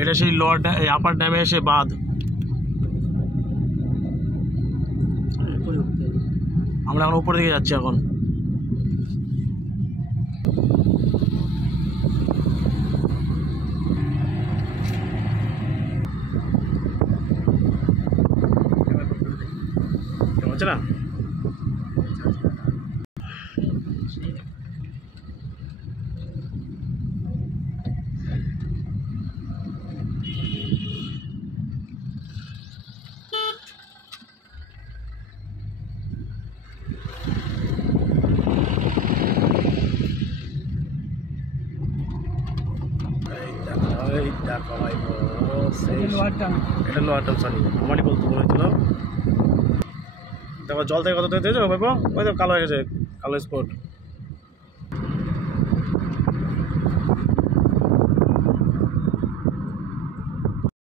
এটা সেই লোয়ার আপার ড্যামে এসে বাঁধ। আমরা এখন উপর দিকে যাচ্ছি এখন। হচ্ছে না দেখো ভাই, এটা লোয়ার ড্যাম সরি, আমারই বলতে বলেছিল। দেখো জল থেকে কত দেখেছো ভাইবো, ওই তো কালো হয়ে গেছে, কালো স্পট।